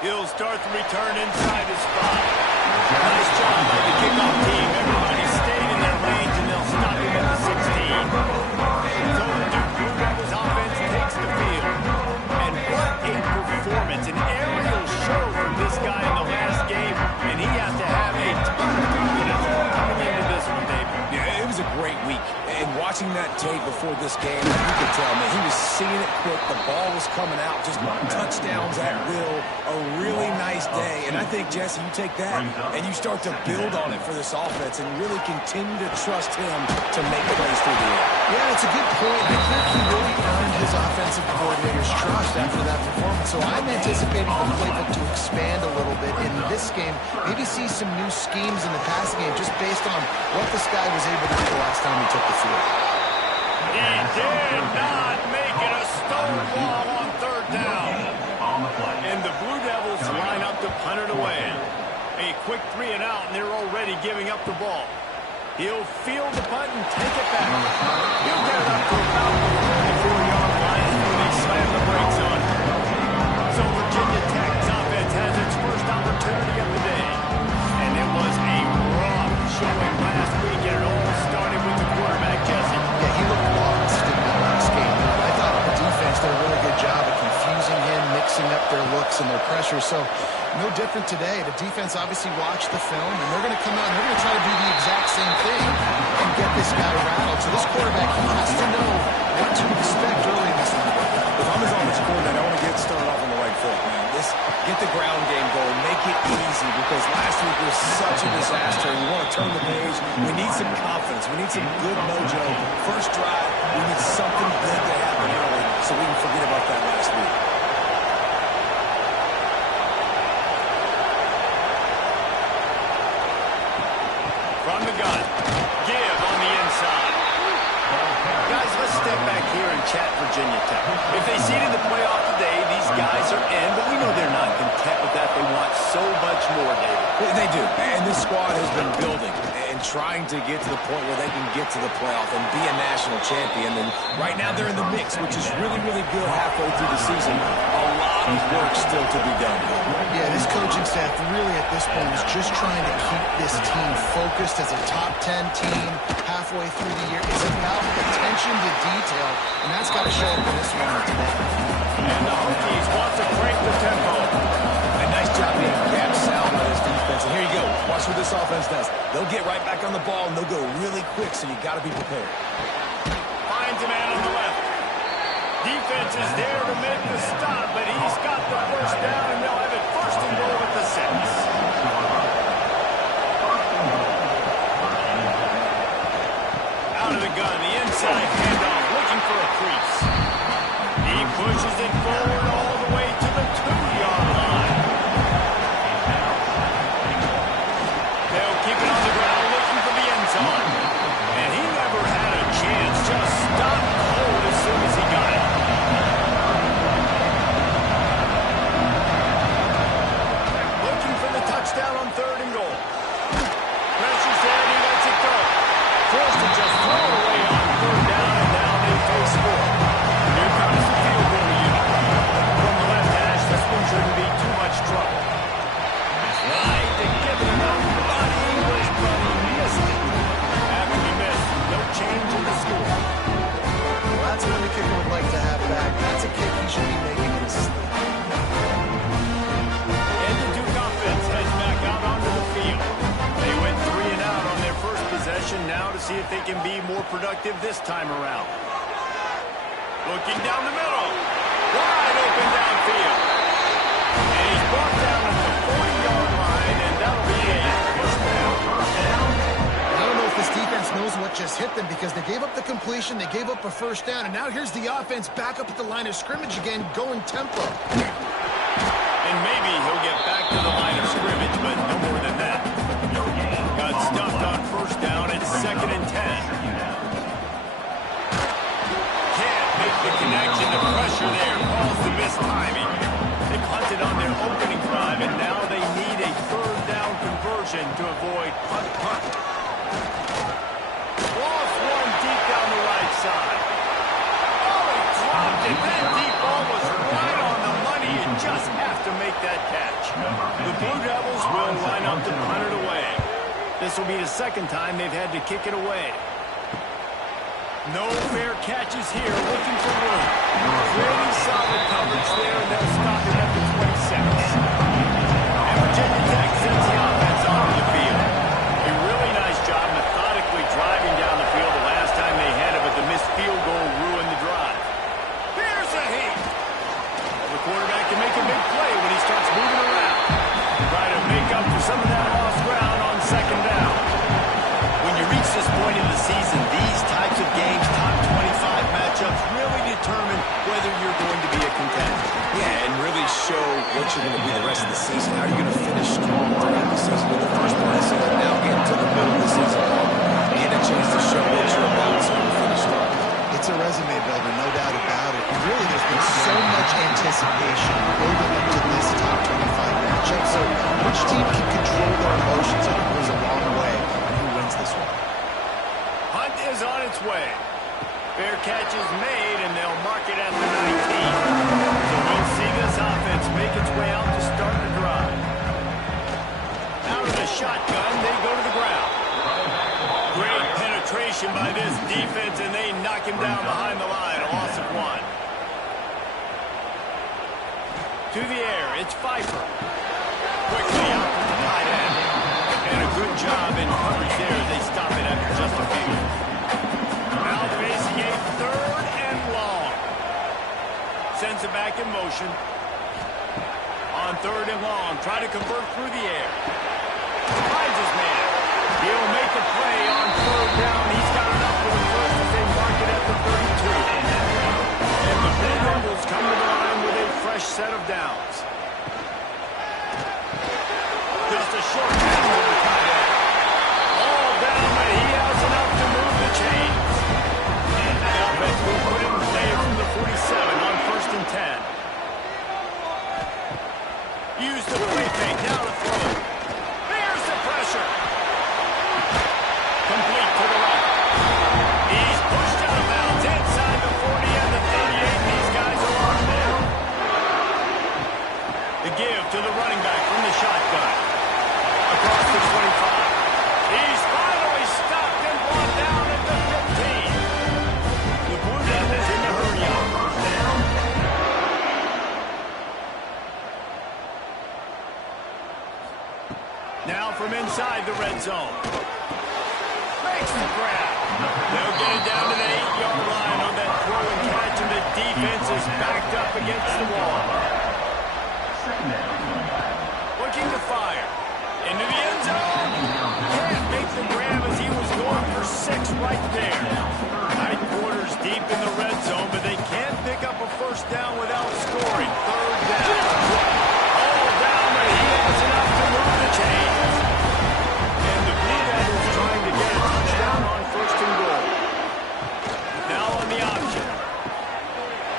He'll start the return inside his spot. Nice job by the kickoff team. Everybody stayed in their lanes, and they'll stop him at the 16. So the Duke Blue Devils offense takes the field. And what a performance. An aerial show from this guy in the last game, and he has to have a ton of confidence coming into this one, David. Yeah, it was a great week. And watching that tape before this game, you could tell, man, he was seeing it quick. The ball was coming out, just touchdowns at will. A really nice day. And I think, Jesse, you take that and you start to build on it for this offense and really continue to trust him to make plays through the air. Yeah, it's a good point. I think he really earned his offensive coordinator's trust after that performance. So I'm anticipating the playbook to expand a little bit in this game. Maybe see some new schemes in the passing game just based on what this guy was able to do the last time he took the field. He did not make it a stonewall on third down. And the Blue Devils line up to punt it away. A quick 3 and out, and they're already giving up the ball. He'll field the punt and take it back. He'll get it up to about the 34-yard line when they slam the brakes on. So Virginia Tech's offense has its first opportunity of the day. And it was a rough showing last week, and it all started with the quarterback, Jesse. Yeah, he looked lost in that last game. I thought the defense did a really good job of confusing him, mixing up their looks and their pressure. So no different today. The defense obviously watched the film, and they're going to come out and they're going to try to do the exact same thing and get this guy rattled. So this quarterback, he has to know what to expect early in this one. If I'm his offensive coordinator, I want to get started off on the right foot, man. Get the ground game going, make it easy, because last week was such a disaster. We want to turn the page. We need some confidence. We need some good mojo. First drive, we need something good to happen early so we can forget about that last week. From the gun, give on the inside. Guys, let's step back here and chat Virginia Tech. If they seeded the playoff today, these guys are in, but we know they're not content with that. They want so much more, David. They do, and this squad has been building and trying to get to the point where they can get to the playoff and be a national champion. And right now they're in the mix, which is really, really good halfway through the season. A lot of work still to be done. Yeah, this coaching staff really at this point is just trying to keep this team focused as a top 10 team halfway through the year. It's about attention to detail, and that's got to show up in this one today. And the Hokies want to crank the tempo. A nice job being gap sound on this defense. And here you go. Watch what this offense does. They'll get right back on the ball, and they'll go really quick, so you got to be prepared. Finds a man on the left. Defense is there to make the stop, but he's got the first down, and they'll have it first and goal with the 6. Out of the gun, the inside handoff, looking for a crease. He pushes it forward all the way to the 2-yard line. They'll keep it on the ground, looking for the end zone. And he never had a chance, just stopped cold as soon as he got it. Looking for the touchdown on 3rd and goal. Pressure's there, and he lets it go. Forced to just throw it away on 3rd down, and now they face 4. Here comes the field goal unit. From the left hash, this one shouldn't be too much trouble. Tried to give it enough body English, but he missed it. After he missed, no change in the score. Well, that's what the kicker would like to have back. That's a kick he should be making in his sleep. And the Duke offense heads back out onto the field. They went 3 and out on their first possession, now to see if they can be more productive this time around. Looking down the middle. Wide open downfield. And he's brought down at the 40-yard line, and that'll be a first down. I don't know if this defense knows what just hit them because they gave up the completion, they gave up a first down, and now here's the offense back up at the line of scrimmage again, going tempo. And maybe he'll get back to the line of scrimmage, but no more than that. Got stuffed on first down, it's 2nd and 10. Can't make the connection, the pressure there calls the missed timing. They punted on their opening drive, and now they need a 3rd down conversion to avoid punt. Lost one deep down the right side. Oh, he dropped it. That deep ball was right on the money. You just have to make that catch. The Blue Devils will line up to punt it away. This will be the second time they've had to kick it away. No fair catches here, looking for room. Really solid coverage there, and they'll stop him at the 26. And Virginia Tech sends the offense onto the field. A really nice job methodically driving down the field the last time they had it, but the missed field goal ruined the drive. Here's a heat. The quarterback can make a big play when he starts moving around. Try to make up for some of that lost ground on second down. When you reach this point in the season, these types of games, top 25 matchups, really determine whether you're going to be a contender. Yeah, and really show what you're going to be the rest of the season. How are you going to finish strong throughout the season with the first part of the season? Now getting to the middle of the season, get a chance to show what you're about so you finish strong. It's a resume builder, no doubt about it. And really, there's been so much anticipation building up to this top 25 matchup. So which team can control their emotions and goes a long way, and who wins this one? Hunt is on its way. Fair catch is made, and they'll mark it at the 19. So we'll see this offense make its way out to start the drive. Out of the shotgun, they go to the ground. Great penetration by this defense, and they knock him down behind the line. A loss of 1. To the air, it's Pfeiffer. Quickly out to the tight end. And a good job in coverage there as they stop it after just a few. Now facing a 3rd and long. Sends it back in motion. On 3rd and long, try to convert through the air. Finds his man. He'll make the play on 3rd down. He's got enough for the first as they mark it at the 32. And the Blue Devils come to the line with a fresh set of downs. Just a short pass to the tight end. All down, but he has enough to move the chains. And the offense will put in play from the 47 on 1st and 10. Use the play fake, now to throw. There's the pressure. Complete to the right. He's pushed out of bounds inside the 40 and the 38. These guys are on there. The give to the running back from the shotgun. Across the 25. He's finally stopped and brought down at the 15. The Blue Devils in the hurry on 1st down. Now from inside the red zone. Makes the grab. They'll get it down to the 8-yard line on that throw and catch, and the defense is backed up against the wall. Looking to fire. Into the end zone. Can't make the grab as he was going for 6 right there. Tight quarters deep in the red zone, but they can't pick up a first down without scoring. 3rd down. All down, but he has enough to move the chains. And the Blue Devils trying to get a touchdown on 1st and goal. Now on the option.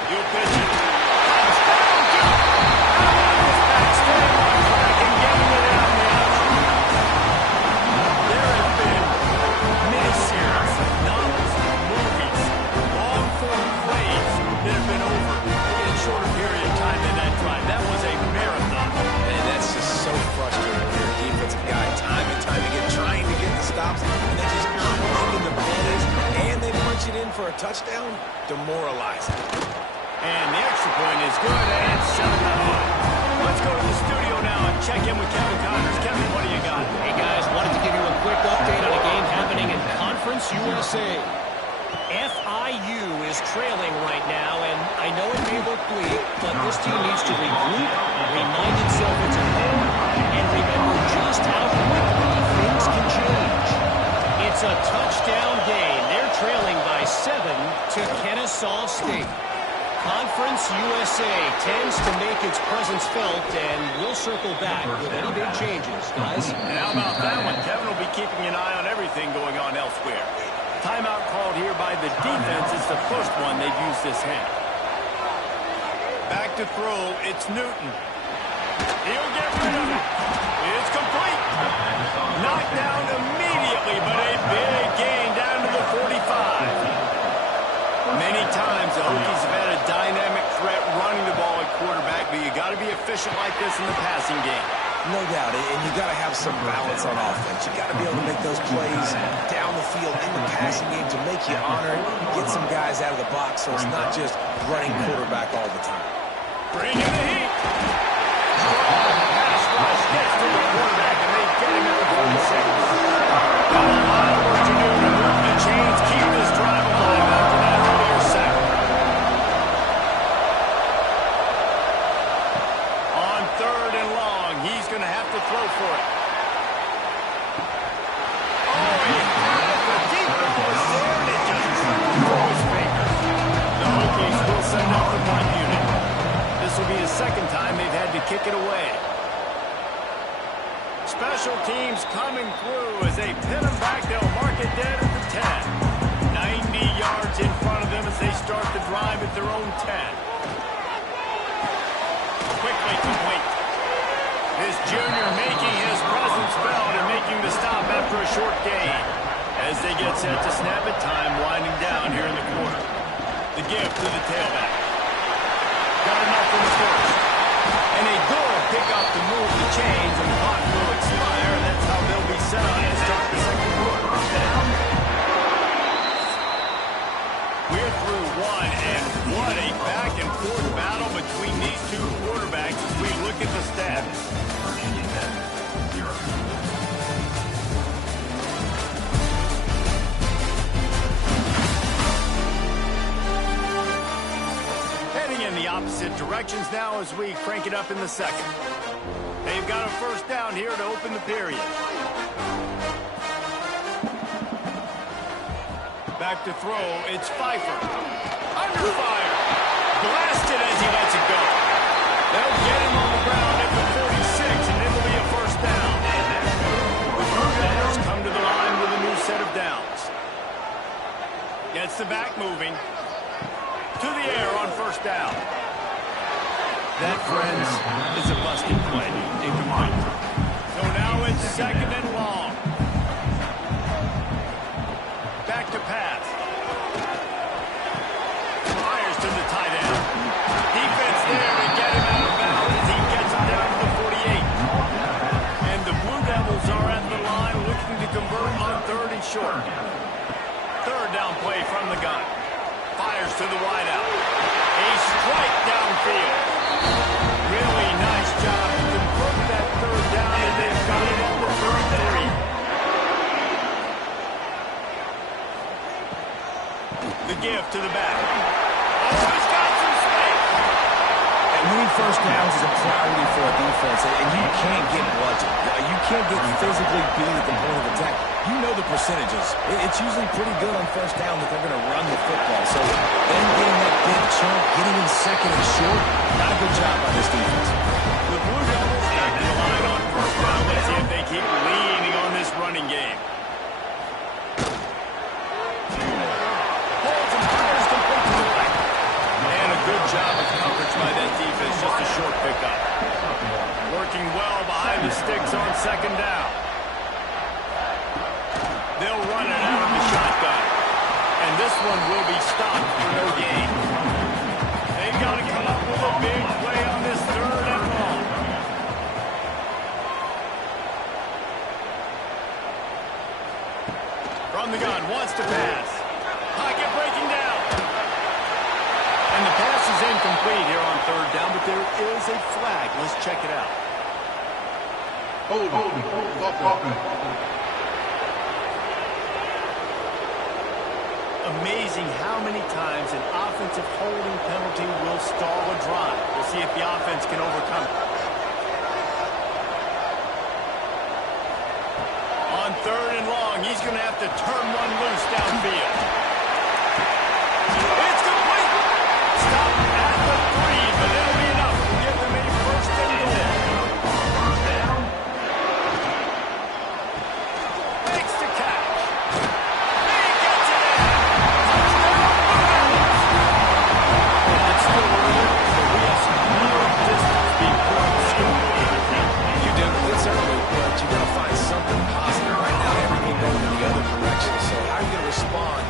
He'll pitch it. And they just aren't making the plays, and they punch it in for a touchdown, demoralizing. And the extra point is good, and it's 7-0. Let's go to the studio now and check in with Kevin Connors. Kevin, what do you got? Hey, guys, wanted to give you a quick update on a game happening in Conference USA. FIU is trailing right now, and I know it may look bleak, but this team needs to regroup, remind itself it's at home, and remember just how quickly things can change. It's a touchdown game. They're trailing by 7 to Kennesaw State. Conference USA tends to make its presence felt, and we'll circle back with any big changes, guys. And how about that one? Kevin will be keeping an eye on everything going on elsewhere. Timeout called here by the defense. It's the first one they've used this half. Back to throw. It's Newton. He'll get rid of it. It's complete. Knocked down immediately, but a big gain down to the 45. Many times the Hokies have had a dynamic threat running the ball at quarterback, but you got to be efficient like this in the passing game. No doubt, and you got to have some balance on offense. You got to be able to make those plays down the field in the passing game to make you honor it, get some guys out of the box so it's not just running quarterback all the time. Bring in the heat. Pass rush gets to the quarterback, and they get him at the 46. Got a lot of work to do to move the chains, keep this drive alive after that earlier sack. On 3rd and long, he's going to have to throw for it. Oh, he had it. The deep ball is there, and it just tripped through his fingers. The Hokies will send out the punt unit. This will be the second time they've had to kick it away. Special teams coming through as they pin them back. They'll mark it dead at the 10. 90 yards in front of them as they start the drive at their own 10. Quickly complete. This junior making his presence felt and making the stop after a short gain. As they get set to snap it, time winding down here in the quarter. The give to the tailback. Got enough in the first. And a good pickup to move the chains, and the clock will expire. That's how they'll be set on to start the second quarter. We're through one, and what a back-and-forth battle between these two quarterbacks as we look at the stats. Heading in the opposite directions now as we crank it up in the second. They've got a first down here to open the period. Back to throw, it's Pfeiffer. Under fire. Blasted as he lets it go. They'll get him on the ground at the 46, and it'll be a first down. The Blue Devils come to the line with a new set of downs. Gets the back moving. To the air on first down. That, friends, is a busted play. Incomplete. So now it's second and long. Back to pass. Fires to the tight end. Defense there to get him out of bounds as he gets him down to the 48. And the Blue Devils are at the line looking to convert on 3rd and short. 3rd down play from the gun. Fires to the wideout. A strike downfield. Really nice job to convert that 3rd down, and they've got it at the 33. The give to the back. Oh, he's got some space. And winning first downs is a priority for a defense, and you can't get bludgeoned. You can't get physically beat at the point of attack. You know the percentages. It's usually pretty good on first down that they're going to run the football. So then getting that big chunk, getting in second and short, not a good job by this defense. The Blue Devils back to the line on first down. Let's see if they keep leaning on this running game. Holds and fires complete to the left. And a good job of coverage by that defense. Just a short pickup. Working well behind the sticks on second down. They'll run it out of the shotgun. And this one will be stopped for no gain. They've got to come up with a big play on this 3rd and long. From the gun, wants to pass. Pocket breaking down. And the pass is incomplete here on 3rd down, but there is a flag. Let's check it out. Amazing how many times an offensive holding penalty will stall a drive. We'll see if the offense can overcome it. On 3rd and long, he's going to have to turn one loose downfield. It's complete. Stop at the 3, but it'll be enough to give them a first and goal. Makes the catch. He gets it in. It's still early, but we have some real distance before the score. You do. It's early, but you got to find something positive. Right now, everything going in the other direction. So how are you going to respond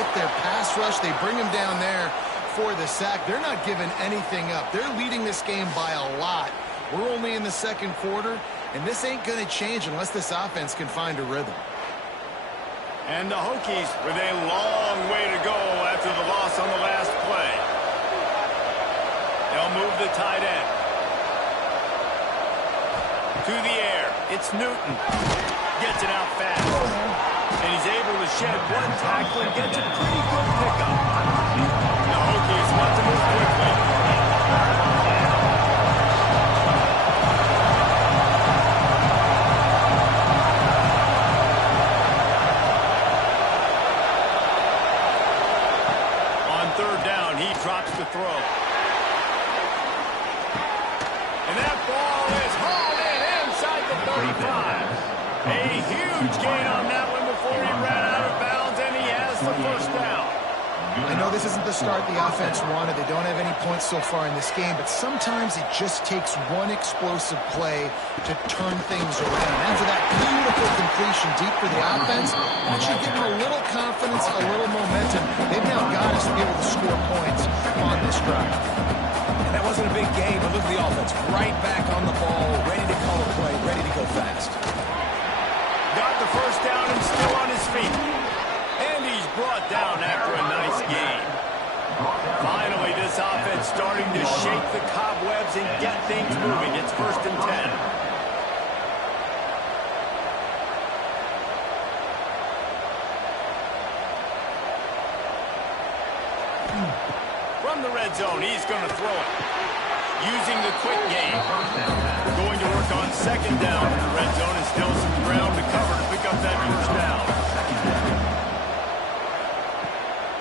with their pass rush. They bring him down there for the sack. They're not giving anything up. They're leading this game by a lot. We're only in the second quarter, and this ain't going to change unless this offense can find a rhythm. And the Hokies with a long way to go after the loss on the last play. They'll move the tight end. To the air. It's Newton. Gets it out fast. And he's able to shed one tackle and gets a pretty good pickup. The Hokies want to move quickly. On third down, he drops the throw. And that ball is hauled in inside the 35. A huge gain on that one before he ran out of bounds, and he has the first down. I know this isn't the start the offense wanted. They don't have any points so far in this game, but sometimes it just takes one explosive play to turn things around. After that beautiful completion deep for the offense, and it should give them a little confidence, a little momentum. They've now got us to be able to score points on this drive. And that wasn't a big game, but look at the offense. Right back on the ball, ready to call a play, ready to go fast. Got the first down and still on his feet. And he's brought down after a nice game. Finally, this offense starting to shake the cobwebs and get things moving. It's 1st and 10. From the red zone, he's going to throw it. Using the quick game. Going to work on 2nd down in the red zone and still some ground to cover to pick up that first down.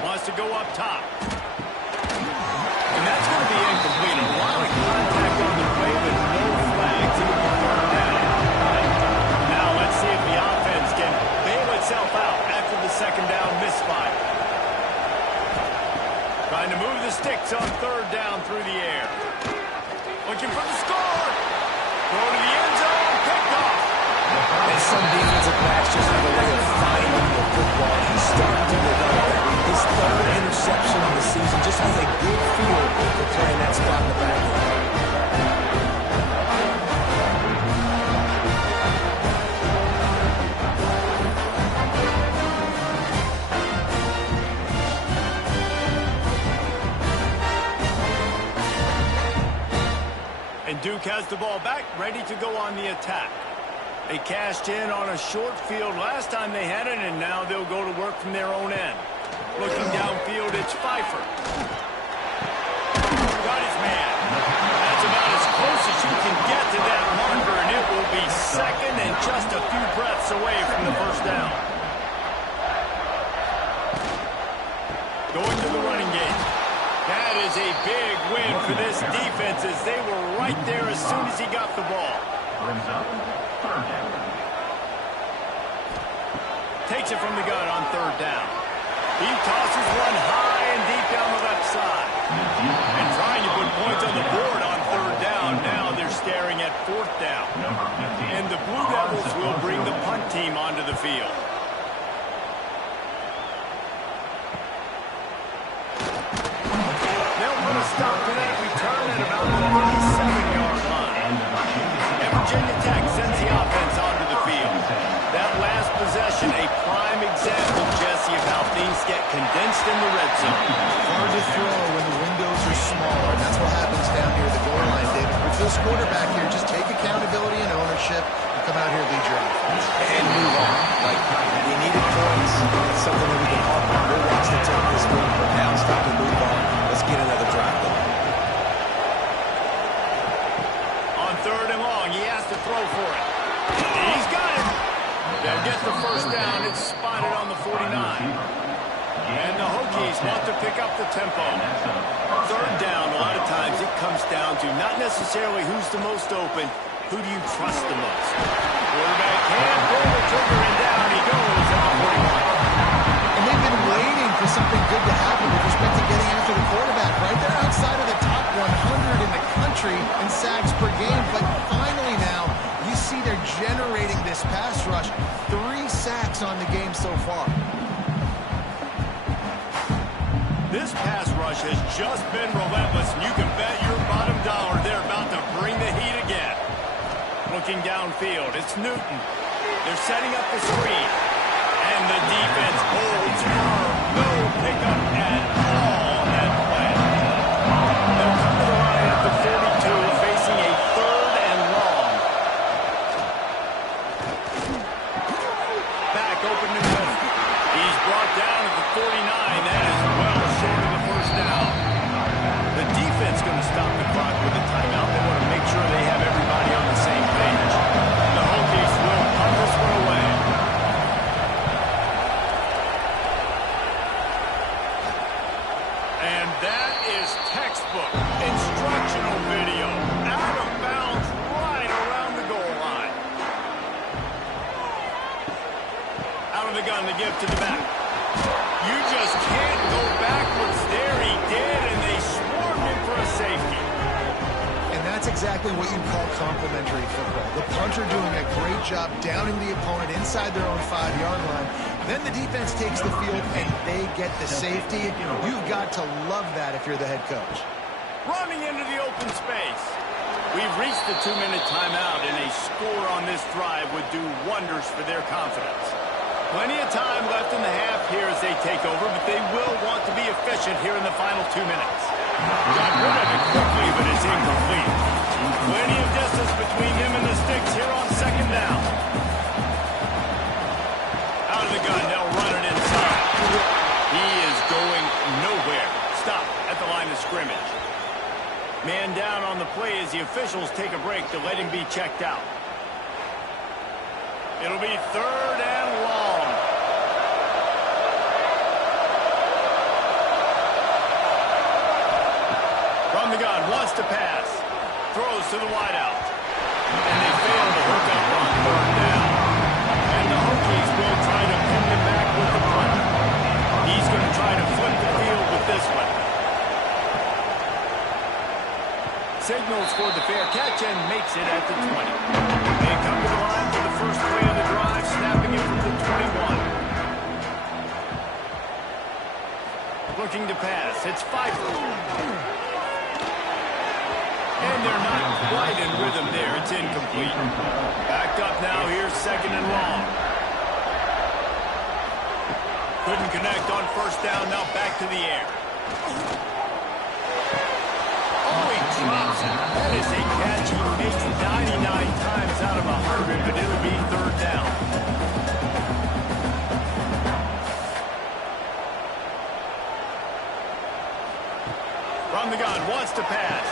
Wants to go up top. And that's going to be incomplete. A lot of contact on the play, but no flags. It will be third down. Now let's see if the offense can bail itself out after the 2nd down misfire. Trying to move the sticks on 3rd down through the air. Looking for the score. Throw to the end zone. Picked off. And some defensive backs just have a way of finding the football. He's starting to develop that. His 3rd interception of the season just has a good feel for playing that spot in the back end. And Duke has the ball back, ready to go on the attack. They cashed in on a short field last time they had it, and now they'll go to work from their own end. Looking downfield, it's Pfeiffer. Got his man. That's about as close as you can get to that marker, and it will be 2nd and just a few breaths away from the first down. Going to the running game. That is a big win for this defense as they were right there as soon as he got the ball. Takes it from the gun on 3rd down. He tosses one high and deep down the left side. And trying to put points on the board on 3rd down. Now they're staring at 4th down. And the Blue Devils will bring the punt team onto the field. Stop to that return at about the 37-yard line. And Virginia Tech sends the offense onto the field. That last possession, a prime example, Jesse, of how things get condensed in the red zone. Hard to throw when the windows are smaller, and that's what happens down near the goal line, David. With this quarterback here, just take accountability and ownership and come out here and lead your offense. And move on. Like, we needed points. It's something that we can talk about. We'll watch the tape this week. But now it's time to move on. Let's get another drive going. On 3rd and long, he has to throw for it. He's got it. They'll get the first down. It's spotted on the 49. And the Hokies want to pick up the tempo. 3rd down, a lot of times it comes down to not necessarily who's the most open, who do you trust the most? Quarterback can't pull the trigger, and down he goes at the 41. And they've been waiting for something good to happen with respect to getting after the quarterback, right? They're outside of the top 100 in the country in sacks per game, but finally now you see they're generating this pass rush. 3 sacks on the game so far. This pass rush has just been relentless, and you can bet your bottom dollar they're about to bring the heat again. Looking downfield, it's Newton. They're setting up the screen. And the defense holds firm. No pickup at all on that play. They'll come to the line at the 42, facing a 3rd and long. Back open to Newton. He's brought down at the 49. That is well short of the first down. The defense going to stop the clock with a timeout. They want to make sure they have everybody on the same page. The Hokies will punt this one away. And that is textbook instructional video. Out of bounds right around the goal line. Out of the gun, the give to the back. You just can't go backwards there. He did, and they swarmed him for a safety. And that's exactly what you call complementary football. The punter doing a great job downing the opponent inside their own 5-yard line. Then the defense takes the field, and they get the safety. You've got to love that if you're the head coach. Running into the open space. We've reached the 2-minute timeout, and a score on this drive would do wonders for their confidence. Plenty of time left in the half here as they take over, but they will want to be efficient here in the final 2 minutes. Got rid of it quickly, but it's incomplete. Plenty of distance between him and the sticks here on 2nd down. Out of the gun, they'll run it inside. He is going nowhere. Stop at the line of scrimmage. Man down on the play as the officials take a break to let him be checked out. It'll be 3rd and long. From the gun, wants to pass. Throws to the wideout. And they fail to hook up on 3rd down. And the Hokies will try to pin him back with the punt. He's going to try to flip the field with this one. Signals for the fair catch and makes it at the 20. They come to the line for the first play of the drive, snapping it from the 21. Looking to pass. It's Pfeiffer. And they're not quite in rhythm there. It's incomplete. Backed up now. Here's 2nd and long. Couldn't connect on 1st down. Now back to the air. Oh, he drops it. That is a catch he makes 99 times out of 100, but it'll be 3rd down. From the gun, wants to pass.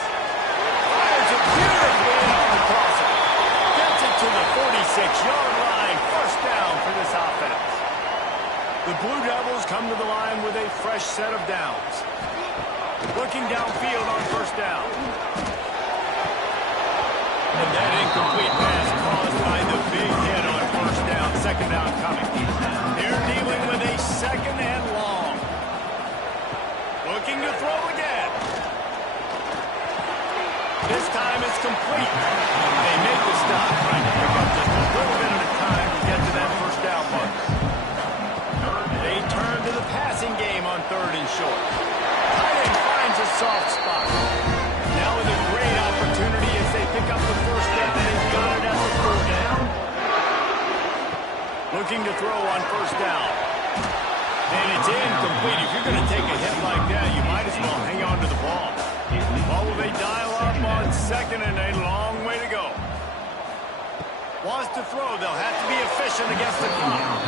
Fires it beautifully off the crosser. Gets it to the 46-yard line. 1st down for this offense. The Blue Devils come to the line with a fresh set of downs. Looking downfield on 1st down. And that incomplete pass caused by the big hit on 1st down. 2nd down coming. They're dealing with a 2nd and long. Looking to throw again. This time it's complete. They make the stop, trying to pick up just a little bit at a time to get to that 1st down marker. They turn to the passing game on 3rd and short. Tight end finds a soft spot. Now with a great opportunity as they pick up the 1st down. They've got it at the 4th down. Looking to throw on 1st down. And it's incomplete. If you're going to take a hit like that, you might as well hang on to the ball. Well, will they dial up on 2nd and a long way to go? Wants to throw. They'll have to be efficient against the clock.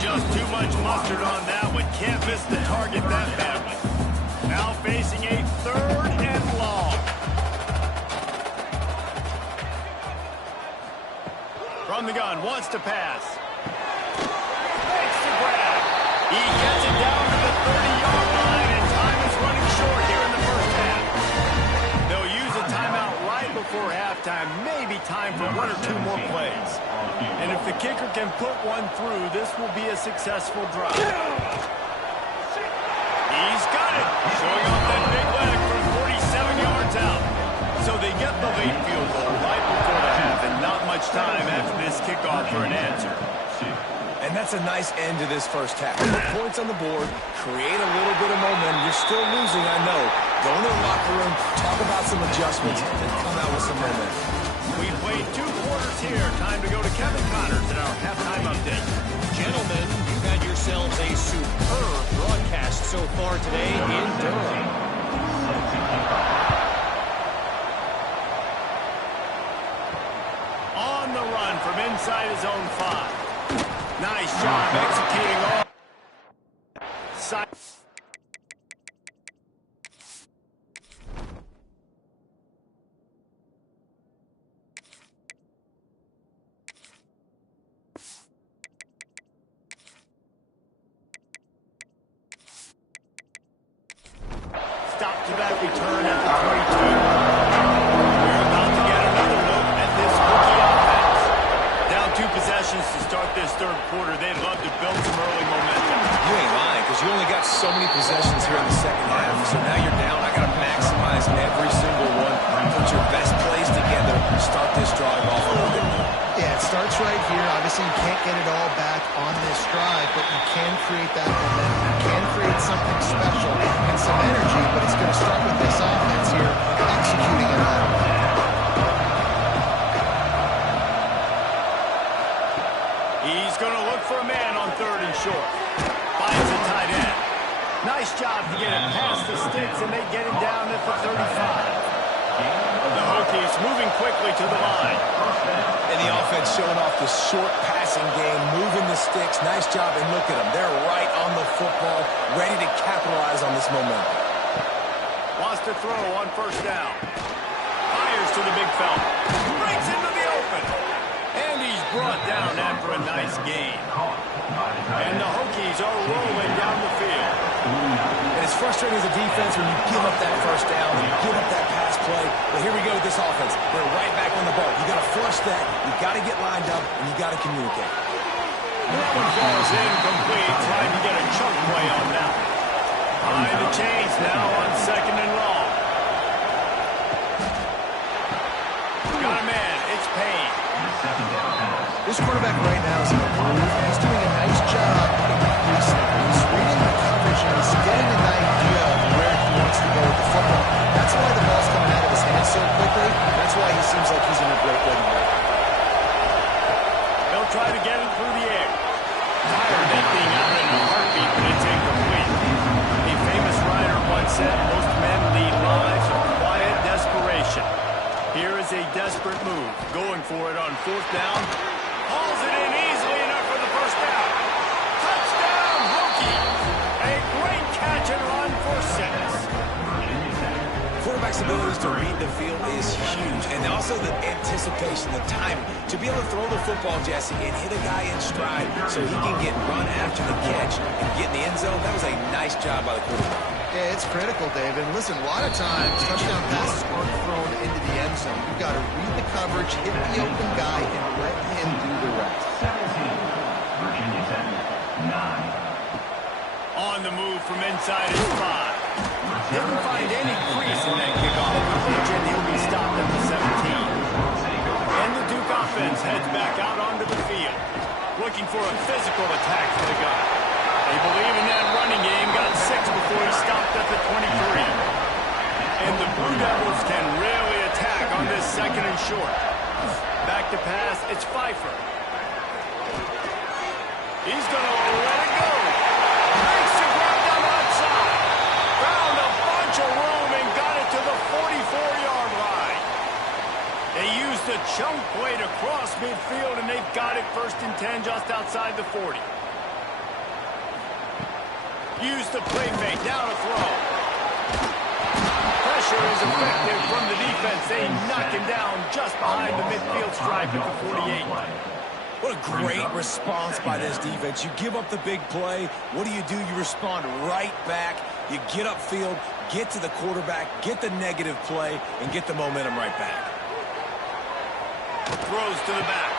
Just too much mustard on that one. Can't miss the target that badly. Now facing a 3rd and long. From the gun, wants to pass. Makes the grab. He gets it down to the 30-yard line, and time is running short here in the 1st half. They'll use a timeout right before halftime. Maybe time for 1 or 2 more plays. And if the kicker can put one through, this will be a successful drive. He's got it. Showing off that big leg from 47 yards out. So they get the late field goal right before the half, and not much time after this kickoff for an answer. And that's a nice end to this first half. Put points on the board, create a little bit of momentum. You're still losing, I know. Go into the locker room, talk about some adjustments, and come out with some momentum. We played 2 quarters here. Time to go to Kevin Connors in our halftime update. Gentlemen, you've had yourselves a superb broadcast so far today in Durham. On the run from inside his own 5. Nice job executing all. Stop to that return at the 22. We're about to get another look at this rookie offense. Down 2 possessions to start this third quarter. They'd love to build some early momentum. You ain't lying, because you only got so many possessions here in the second half. So now you're down. I got to maximize every single one. Put your best plays together. Start this drive off a little bit more. Yeah, it starts right here. Obviously, you can't get it all back on this drive, but you can create that momentum. You can create something special and some energy, but it's going to start with this offense here executing it all. He's going to look for a man on 3rd and short. Finds a tight end. Nice job to get it past the sticks, and they get him down at the 35. The Hokies moving quickly to the line. And the offense showing off the short passing game, moving the sticks. Nice job, and look at them. They're right on the football, ready to capitalize on this momentum. Wants to throw on 1st down. Fires to the big fella. Breaks into the open. And he's brought down after a nice gain. And the Hokies are rolling down the field. And it's frustrating as a defense when you give up that 1st down, and you give up that pass play. But here we go with this offense. They're right back on the ball. You got to flush that. You got to get lined up, and you got to communicate. And that one falls incomplete. Trying to get a chunk play on that. Behind the chains now on 2nd and long. Got a man. It's Payne. This quarterback right now is in a groove. He's doing a nice job increasing. He's reading the coverage and he's getting an idea of where he wants to go with the football. That's why the ball's coming out of his hands so quickly. That's why he seems like he's in a great rhythm right now. He'll try to get it through the air. Tired of being out in a heartbeat, but it's incomplete. A famous writer once said, most men lead lives of quiet desperation. Here is a desperate move. Going for it on 4th down. Hauls it in easily enough for the 1st down. Touchdown, Hokie! A great catch and run for 6. Quarterback's abilities to read the field is huge, and also the anticipation, the timing. To be able to throw the football, Jesse, and hit a guy in stride so he can get run after the catch and get in the end zone, that was a nice job by the quarterback. Yeah, it's critical, David. Listen, a lot of times, touchdown passes aren't thrown into the end zone. You've got to read the coverage, hit the open guy, and let him do the rest. 17, Virginia Tech, 9. On the move from inside his 5. Didn't find any crease in that kickoff coverage, and he'll be stopped at the 17. And the Duke offense heads back out onto the field, looking for a physical attack for the guy. They believe in that running game, got 6 before he stopped at the 23. And the Blue Devils can really attack on this 2nd and short. Back to pass, it's Pfeiffer. He's going to let it go. Makes the grab down the outside. Found a bunch of room and got it to the 44-yard line. They used a chunk play to cross midfield, and they've got it 1st and 10 just outside the 40. Use the play fake, down a throw. Pressure is effective from the defense. They knock him down just behind the midfield stripe at the 48. What a great response by this defense. You give up the big play. What do? You respond right back. You get upfield, get to the quarterback, get the negative play, and get the momentum right back. Throws to the back.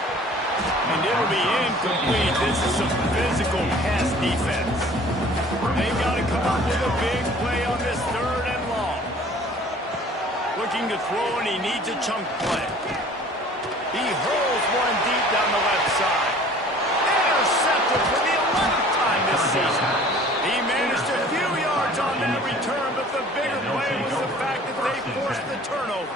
And it'll be incomplete. This is some physical pass defense. They got to come up with a big play on this 3rd and long. Looking to throw, and he needs a chunk play. He hurls one deep down the left side. Intercepted the bigger play was the fact that they forced the turnover.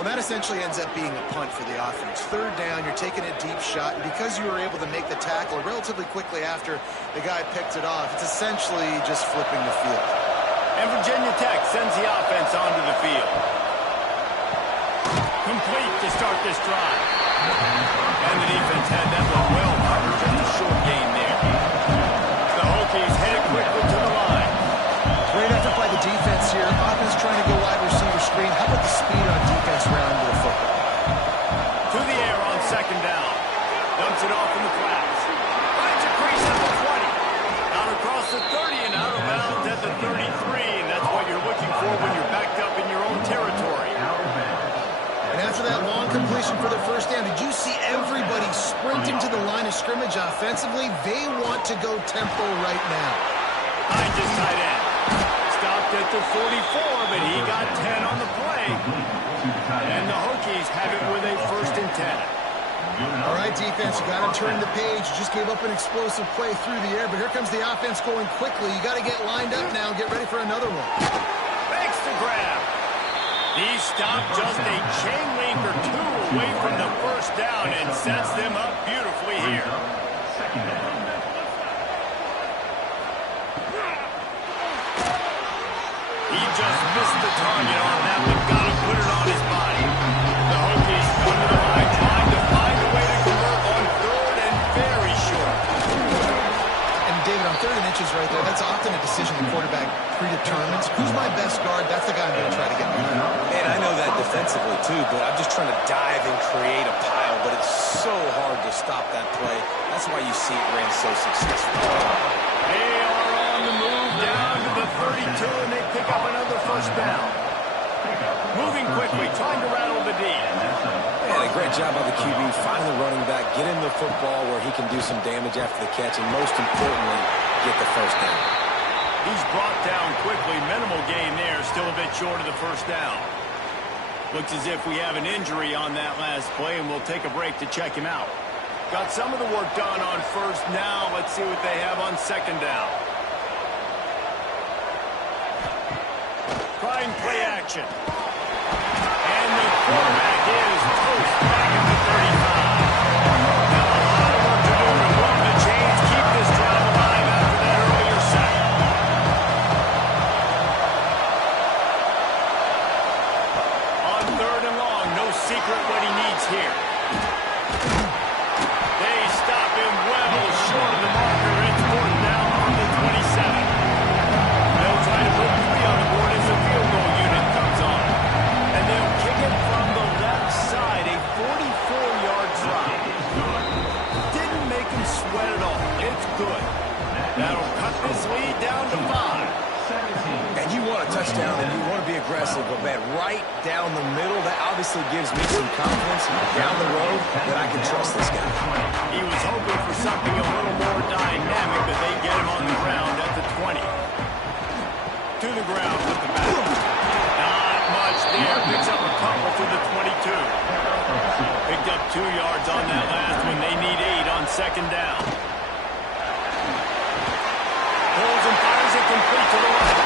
Well, that essentially ends up being a punt for the offense. Third down, you're taking a deep shot, and because you were able to make the tackle relatively quickly after the guy picked it off, it's essentially just flipping the field. And Virginia Tech sends the offense onto the field. Complete to start this drive. And the defense had that one well covered. Just a short gain there. The Hokies headed quickly to the line. Great effort by the defense here. Offense trying to go wide receiver screen. How about the speed on defense rounding the football? To the air on second down. Dumps it off in the flats. Finds a crease at the 20. Out across the 30 and out of bounds at the 33. And that's what you're looking for when you're backed up in your own territory. And after that long completion for the first down, did you see everybody sprinting to the line of scrimmage offensively? They want to go tempo right now. Behind his tight end. Stopped at the 44, but he got 10 on the play. And the Hokies have it with a 1st and 10. All right, defense, you got to turn the page. You just gave up an explosive play through the air, but here comes the offense going quickly. You got to get lined up now and get ready for another one. Makes the grab. He stopped just a chain link or two away from the first down and sets them up beautifully here. He just missed the target on that one. Got to put it on his body. The Hokies come to the line trying to find a way to convert on 3rd and very short. And David, on 3rd and inches right there, that's often a decision the quarterback predetermines. Who's my best guard? That's the guy I'm going to try to get behind. Man, I know that defensively too, but I'm just trying to dive and create a pile, but it's so hard to stop that play. That's why you see it ran so successful. They are on the move down to the 32, and they pick up another 1st down. Moving quickly, trying to rattle the D. Man, a great job by the QB, find the running back, get him the football where he can do some damage after the catch, and most importantly, get the 1st down. He's brought down quickly. Minimal gain there. Still a bit short of the 1st down. Looks as if we have an injury on that last play, and we'll take a break to check him out. Got some of the work done on 1st. Now let's see what they have on 2nd down. Trying play action. And the quarterback is toast back at the 35. Now a lot of work to do to move the chains, keep this drive alive after that earlier sack. On 3rd and long, no secret what he needs here. They stop him well short of the marker. It's 4th down on the 27. They'll try to put 3 on the board as the field goal unit comes on. And they'll kick it from the left side, a 44-yard drop. Didn't make him sweat at all. It's good. That'll cut this lead down to 5. And you want a touchdown and you want to be aggressive, but man, right down the middle, that obviously gives me some confidence down the road that I can trust this guy. He was hoping for something a little more dynamic, but they get him on the ground at the 20. To the ground with the back. Not much there. Picks up a couple to the 22. Picked up 2 yards on that last one. They need 8 on 2nd down. Pulls and fires it complete to the right.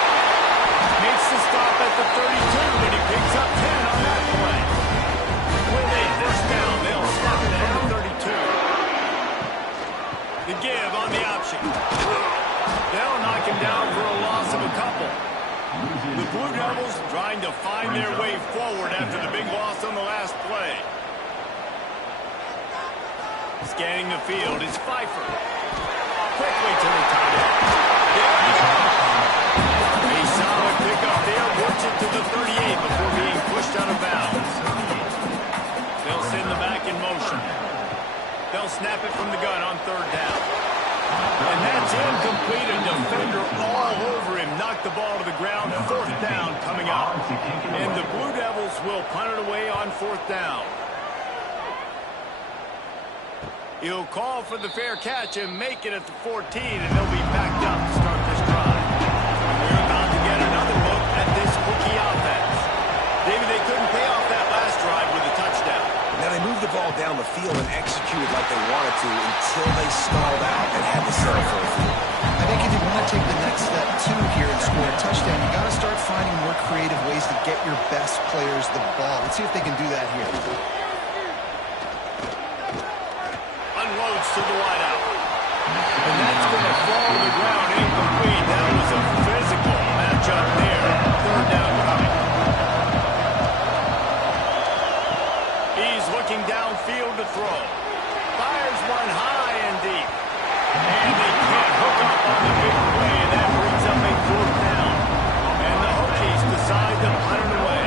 Makes the stop at the 32, and he picks up 10 on that play. With a 1st down, they'll snap it at the 32. The give on the option. They'll knock him down for a loss of a couple. The Blue Devils trying to find their way forward after the big loss on the last play. Scanning the field is Pfeiffer. Quickly to the tight end. A solid pickup there. Works it to the 38 before being pushed out of bounds. They'll send the back in motion. They'll snap it from the gun on 3rd down. And that's incomplete. A defender all over him. Knocked the ball to the ground. 4th down coming up. And the Blue Devils will punt it away on 4th down. He'll call for the fair catch and make it at the 14, and they'll be backed up to start this drive. We're about to get another look at this Hokie offense. David, they couldn't pay off that last drive with a touchdown. Now they moved the ball down the field and executed like they wanted to until they stalled out and had to settle for a field. I I think if you want to take the next step, too, here and score a touchdown, you got to start finding more creative ways to get your best players the ball. Let's see if they can do that here. Unloads to the wideout. And that's going to fall to the ground incomplete. That was a physical matchup there. Third down coming. He's looking downfield to throw. Fires one high and deep. And they can't hook up on the big play. That brings up a fourth down. And the Hokies decide to punt it away.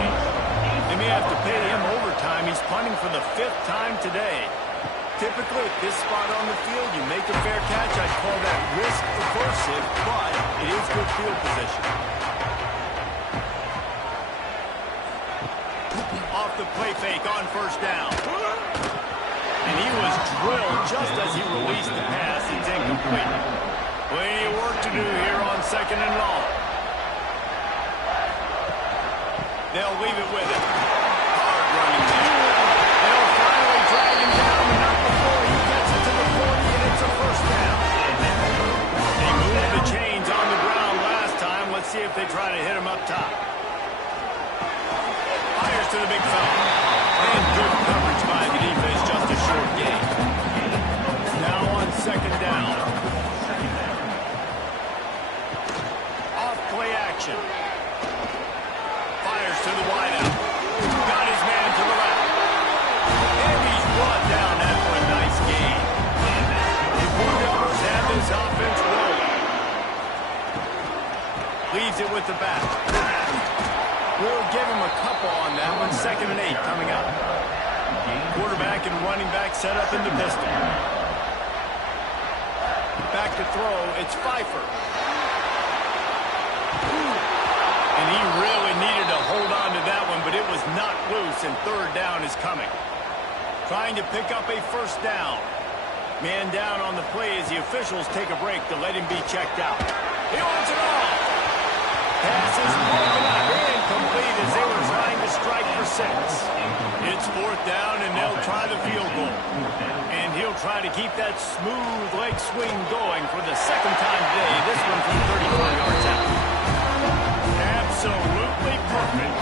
They may have to pay him overtime. He's punting for the 5th time today. Typically, at this spot on the field, you make a fair catch. I'd call that risk aversive, but it is good field position. Off the play fake on first down. And he was drilled just as he released the pass. It's incomplete. Plenty of work to do here on 2nd and long. They'll leave it with him. Hard running there. They'll finally drag him down, but not before he gets it to the 40, and it's a first down. They moved the chains on the ground last time. Let's see if they try to hit him up top. Fires to the big fella. And good coverage by the defense, just a short gain. Now on 2nd down. Off play action. Fires to the wideout. Got his man to the left. And he's brought down after a nice gain. The Bulldogs have this offense rolling. Leaves it with the back. We'll give him a couple on that one. 2nd and 8 coming up. Quarterback and running back set up in the pistol. Back to throw. It's Pfeiffer. And he really needed to hold on to that one, but it was not loose, and 3rd down is coming. Trying to pick up a first down. Man down on the play as the officials take a break to let him be checked out. He wants it all. Pass is broken up. Incomplete as they were trying to strike for 6. It's 4th down, and they'll try the field goal. And he'll try to keep that smooth leg swing going for the 2nd time today. This one from 34 yards out. Absolutely perfect.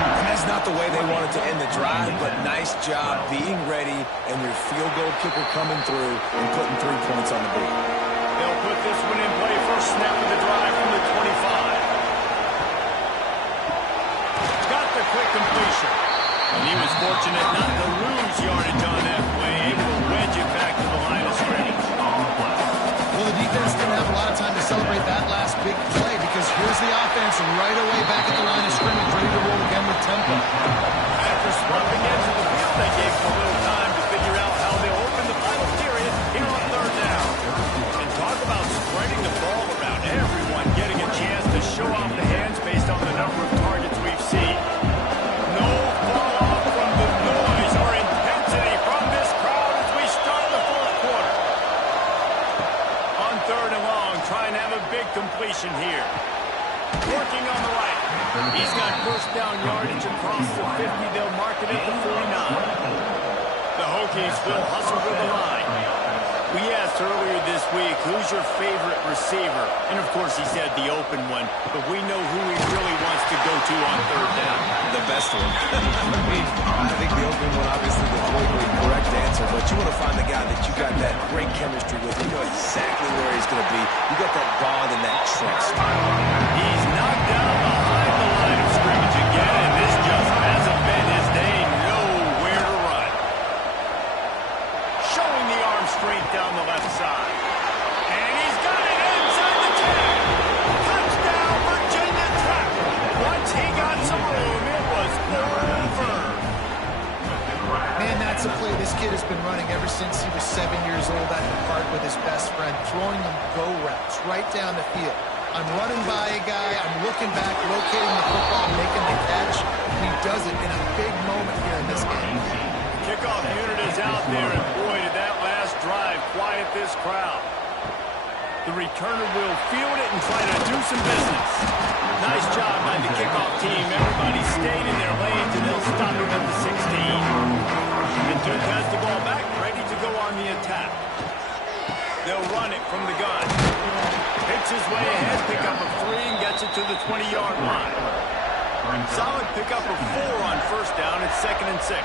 And that's not the way they wanted to end the drive, but nice job being ready and your field goal kicker coming through and putting 3 points on the board. They'll put this one in play. First snap of the drive from the 25. Got the quick completion. And he was fortunate not to lose yardage on that play, able to wedge it back to the line of scrimmage. Well, the defense didn't have a lot of time to celebrate that last big play because here's the offense right away back at the line of scrimmage, ready to roll again with tempo. After swapping into the field, they gave him a little time to figure out how they'll open the final period here on 3rd down. And talk about spreading the ball around, everyone getting a chance to show off the hands based on the number of targets we've seen. No fall off from the noise or intensity from this crowd as we start the 4th quarter. On 3rd and long, trying to have a big completion here. Working on the right. He's got first down yardage across the 50. They'll mark it at the 49. The Hokies will hustle to the line. We asked earlier this week, who's your favorite receiver? And, of course, he said the open one. But we know who he really wants to go to on 3rd down. The best one. I think the open one, obviously, the politically correct answer. But you want to find the guy that you got that great chemistry with. You know exactly where he's going to be. You got that bond and that trust. He's knocked down behind the line of scrimmage again, and this just hasn't been his day. Nowhere to run. Showing the arm strength down the left side. And he's got it inside the 10. Touchdown, Virginia Tech. Once he got some room, it was over. Man, that's a play this kid has been running ever since he was 7 years old at the park with his best friend, throwing him go routes right down the field. I'm running by a guy, I'm looking back, locating the football, making the catch. He does it in a big moment here in this game. Kickoff unit is out there, and boy, did that last drive quiet this crowd. The returner will field it and try to do some business. Nice job by the kickoff team. Everybody stayed in their lanes, and they'll stop him at the 16. And Duke has the ball back, ready to go on the attack. They'll run it from the gun. his way ahead, pick up a 3 and gets it to the 20-yard line. Solid pickup of 4 on first down. It's 2nd and 6.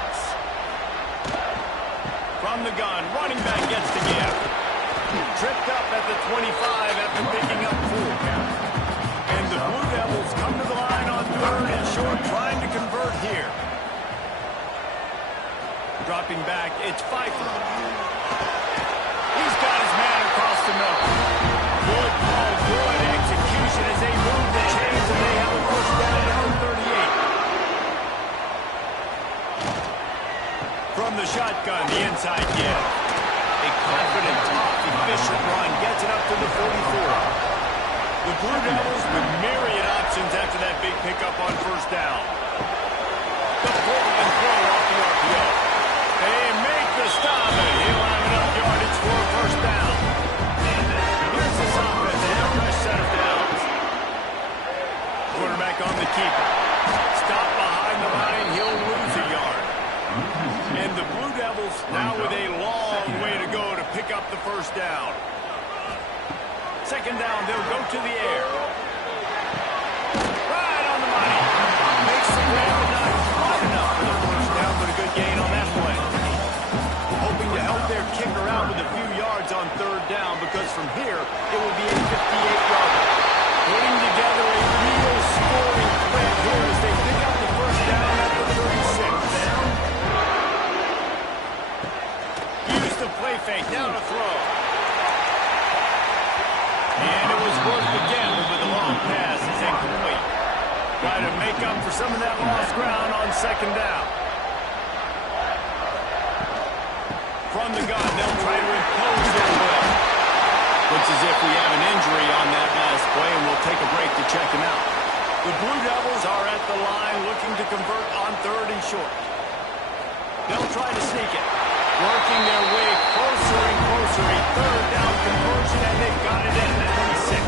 From the gun, running back gets the gap. Tripped up at the 25 after picking up 4. And the Blue Devils come to the line on 3rd and short, trying to convert here. Dropping back, it's Pfeiffer. He's got his man across the middle. Good call, good execution as they move the chains and they have a first down at the 38. From the shotgun, the inside give. A confident, tough, efficient run gets it up to the 44. The Blue Devils with myriad options after that big pickup on first down. The pull and throw off the RPO. They make the stop, and he'll have enough yardage for a first down. Here's this offense, and a fresh set of downs. Quarterback on the keeper. Stop behind the line, he'll lose a yard. And the Blue Devils now with a long way to go to pick up the first down. Second down, they'll go to the air. Right on the money. Makes the grab, but not quite enough for the first down, but a good gain on that play. Hoping to help their kicker out with a few yards on third down, because from here, it will be a 58-yarder. Putting together a real scoring threat here as they pick up the first down at the 36. Use the play fake, down to throw. And it was worth the gamble, but the long pass is incomplete. Try to make up for some of that lost ground on second down. From the gun, they'll try to impose their will. Looks as if we have an injury on that last play, and we'll take a break to check him out. The Blue Devils are at the line looking to convert on 3rd and short. They'll try to sneak it. Working their way closer and closer. A 3rd down conversion, and they've got it in at 26.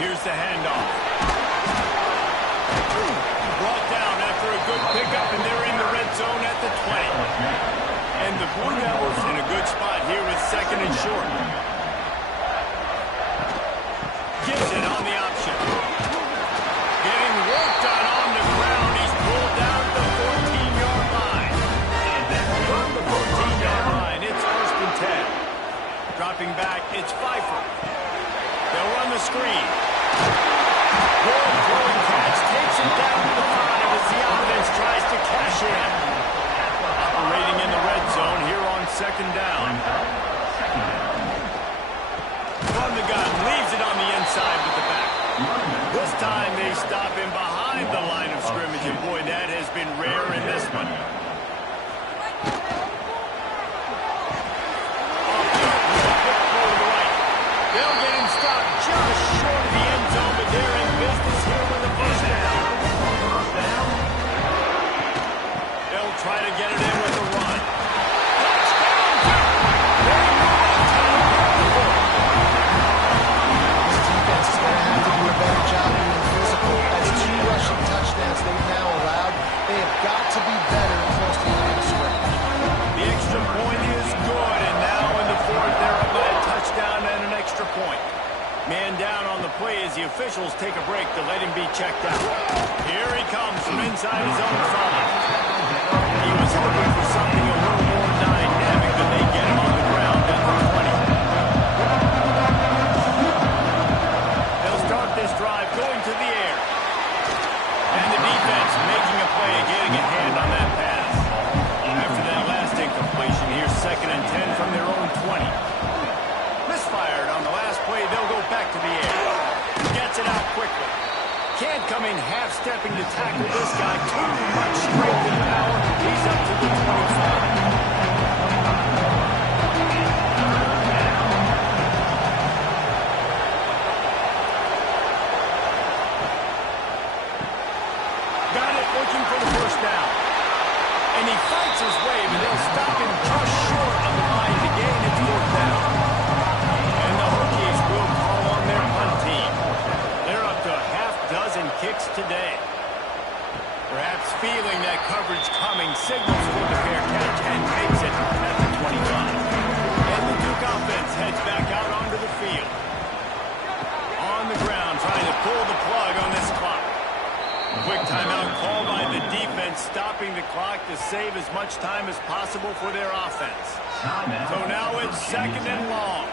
Here's the handoff. Brought down after a good pickup, and they're in the red zone at the 20. And the Blue Devils in a good spot here with 2nd and short. Gibson on the option. Getting work done on the ground. He's pulled down at the 14-yard line. From the 14-yard line, it's 1st and 10. Dropping back, it's Pfeiffer. They'll run the screen. Good throwing catch. Takes it down to the 5 as the offense tries to cash in. Operating in the red zone here on 2nd down. From the gun, leaves it on the inside with the back. This time they stop him behind the line of scrimmage, and boy, that has been rare in this one. They'll get him stopped just short of the end zone, but they're in business here with the first down. They'll try to get it in with a run. This defense is going to have to do a better job being physical. That's 2 rushing touchdowns they've now allowed. They have got to be better close to the line of scrimmage. The extra point is good, and now in the 4th, they're up by a touchdown and an extra point. Man down on the play as the officials take a break to let him be checked out. Here he comes from inside his own 5. He was hoping for something a little more dynamic than they get him on the ground at the 20. They'll start this drive going to the air. And the defense making a play, getting a hand on that pass. After that last incompletion, here's 2nd and 10 from their own 20. Misfired on the last play, they'll go back to the air. Gets it out quickly. Can't come in half-stepping to tackle this guy. Too much strength and power. He's up to the 25. Got it, looking for the first down. And he fights his way, but they'll stop him just short of the line to gain its 4th down. And the Hokies will call on their punt team. They're up to a half-dozen kicks today. Perhaps feeling that coverage coming, signals for the fair catch and takes it at the 25. And the Duke heads back out onto the field. On the ground, trying to pull the plug on this clock. Quick timeout called by the defense, stopping the clock to save as much time as possible for their offense. So now it's 2nd and long.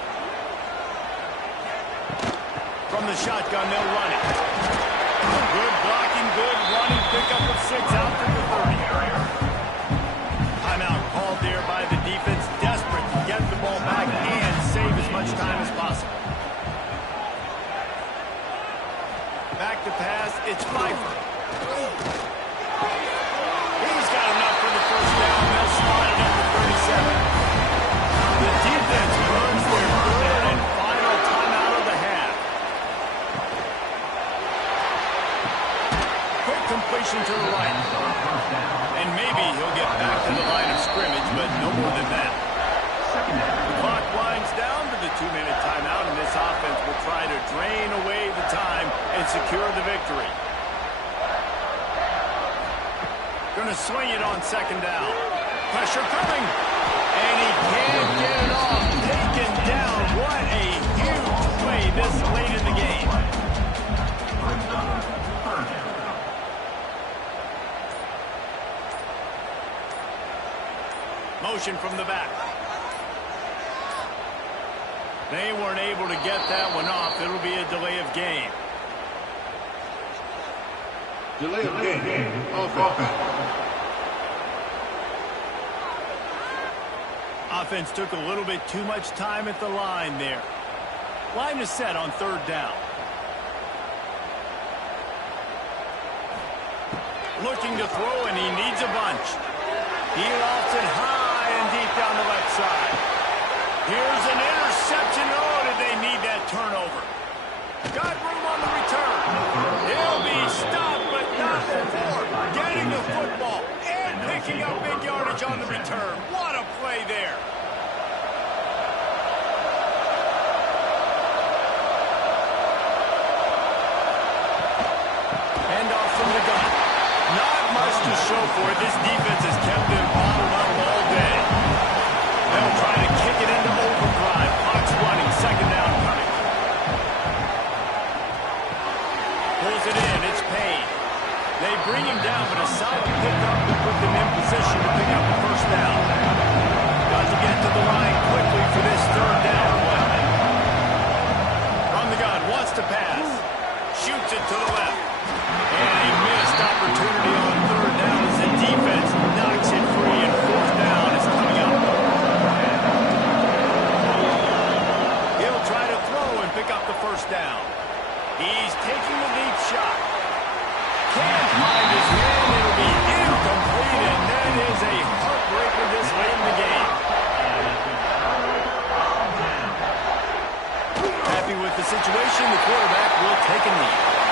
From the shotgun, they'll run it. Good blocking, good running, pickup of 6 out to the 30. Timeout called there by the defense, desperate to get the ball back and save as much time as possible. Back to pass, it's Pfeiffer. He's got enough for the first down. They'll slide it up to 37. The defense burns their 3rd and final timeout of the half. Quick completion to the right. And maybe he'll get back to the line of scrimmage, but no more than that. The clock winds down to the 2-minute timeout, and this offense will try to drain away the time and secure the victory. Going to swing it on 2nd down. Pressure coming. And he can't get it off. Taken down. What a huge play this late in the game. Motion from the back. They weren't able to get that one off. It'll be a delay of game. Delay of game. Offense took a little bit too much time at the line there. Line is set on 3rd down. Looking to throw, and he needs a bunch. He lofts it high and deep down the left side. Here's an interception. Oh, did they need that turnover? Got room on the return. He'll be stopped, but not before getting the football and picking up big yardage on the return. What a play there. Handoff from the gun. Not much to show for it. This defense has kept them bottled up all day. They'll try to kick it into overdrive. Clock's running. 2nd down coming. Pulls it in. It's Payne. They bring him down, but a solid pickup to put them in position to pick up the first down. Got to get to the line quickly for this 3rd down. From the gun. Wants to pass. Shoots it to the left. And a missed opportunity on 3rd down as the defense knocks it free, and 4th down is coming up. He'll try to throw and pick up the first down. He's taking the deep shot. Can't find his man. It'll be incomplete, and that is a heartbreaker this late in the game. Happy with the situation, the quarterback will take a knee.